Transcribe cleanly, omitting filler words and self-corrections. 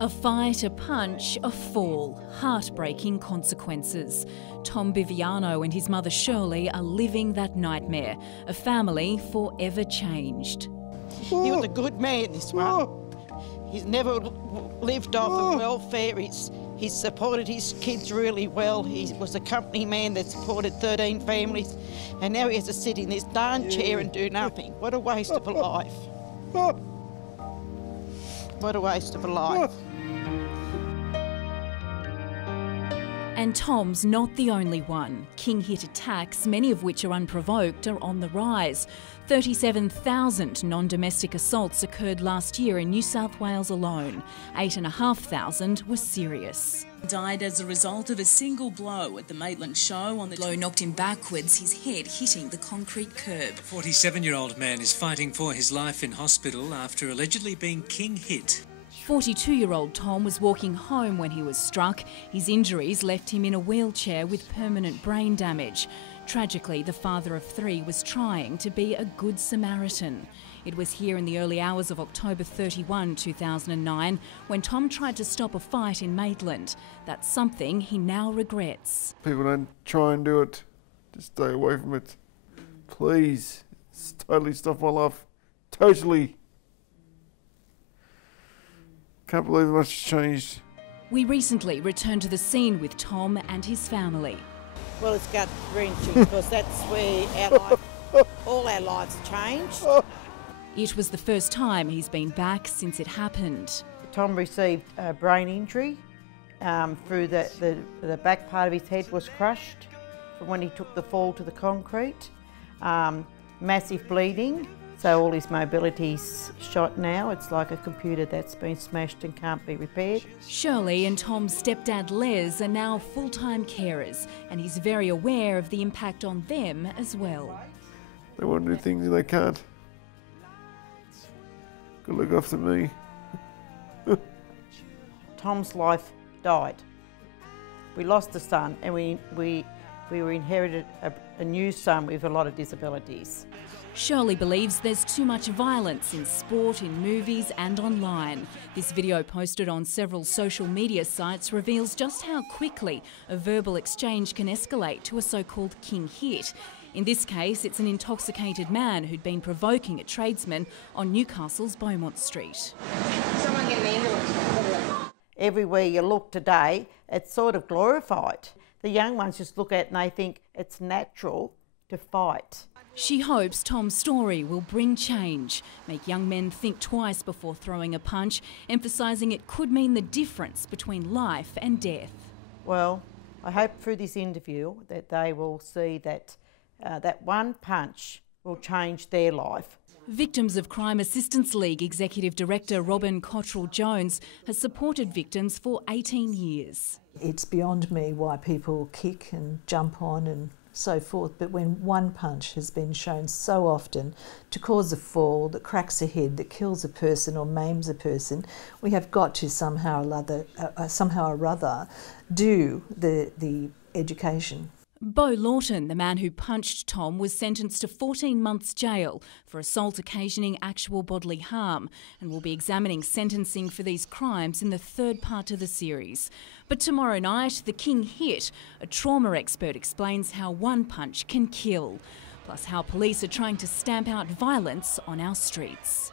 A fight, a punch, a fall. Heartbreaking consequences. Tom Biviano and his mother Shirley are living that nightmare. A family forever changed. He was a good man, this one. He's never lived off of welfare. He's supported his kids really well. He was a company man that supported 13 families, and now he has to sit in this darn chair and do nothing. What a waste of a life. What a waste of a life. And Tom's not the only one. King hit attacks, many of which are unprovoked, are on the rise. 37,000 non-domestic assaults occurred last year in New South Wales alone. 8,500 were serious. Died as a result of a single blow at the Maitland show. On the blow knocked him backwards, his head hitting the concrete curb. 47-year-old man is fighting for his life in hospital after allegedly being king hit. 42-year-old Tom was walking home when he was struck. His injuries left him in a wheelchair with permanent brain damage. Tragically, the father of three was trying to be a good Samaritan. It was here in the early hours of October 31, 2009, when Tom tried to stop a fight in Maitland. That's something he now regrets. People don't try and do it. Just stay away from it. Please. It's totally stopped my life. Totally. Can't believe much has changed. We recently returned to the scene with Tom and his family. Well, it's gut-wrenching because that's where all our lives changed. It was the first time he's been back since it happened. Tom received a brain injury through the back part of his head was crushed from when he took the fall to the concrete. Massive bleeding, so all his mobility's shot now. It's like a computer that's been smashed and can't be repaired. Shirley and Tom's stepdad Les are now full-time carers, and he's very aware of the impact on them as well. They want to do things and they can't. Good look after me. Tom's life died. We lost a son, and we inherited a new son with a lot of disabilities. Shirley believes there's too much violence in sport, in movies and online. This video posted on several social media sites reveals just how quickly a verbal exchange can escalate to a so-called king hit. In this case, it's an intoxicated man who'd been provoking a tradesman on Newcastle's Beaumont Street. Someone get an ambulance. Everywhere you look today, it's sort of glorified. The young ones just look at it and they think it's natural to fight. She hopes Tom's story will bring change, make young men think twice before throwing a punch, emphasising it could mean the difference between life and death. Well, I hope through this interview that they will see that that one punch will change their life. Victims of Crime Assistance League Executive Director Robin Cottrell-Jones has supported victims for 18 years. It's beyond me why people kick and jump on and so forth, but when one punch has been shown so often to cause a fall that cracks a head, that kills a person or maims a person, we have got to somehow or other do the education. Bo Lawton, the man who punched Tom, was sentenced to 14 months jail for assault occasioning actual bodily harm and will be examining sentencing for these crimes in the third part of the series. But tomorrow night, the king hit. A trauma expert explains how one punch can kill, plus how police are trying to stamp out violence on our streets.